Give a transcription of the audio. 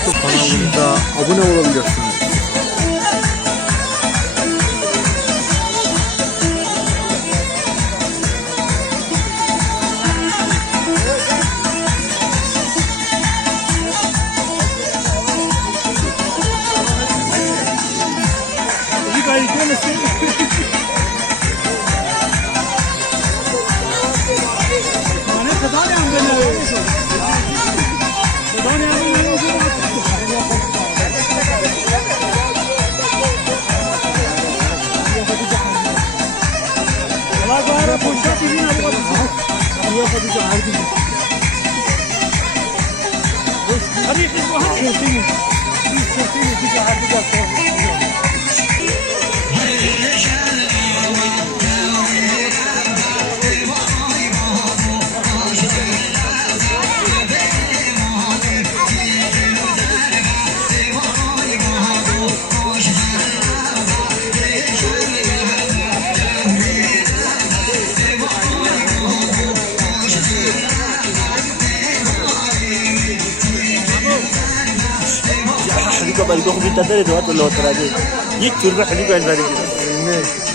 YouTube kanalımıza abone olabilirsiniz. حبيبي بقى يدوخ بنت تاني دوت ولا هو تراجع يكتر بقى حبيبي الباري كده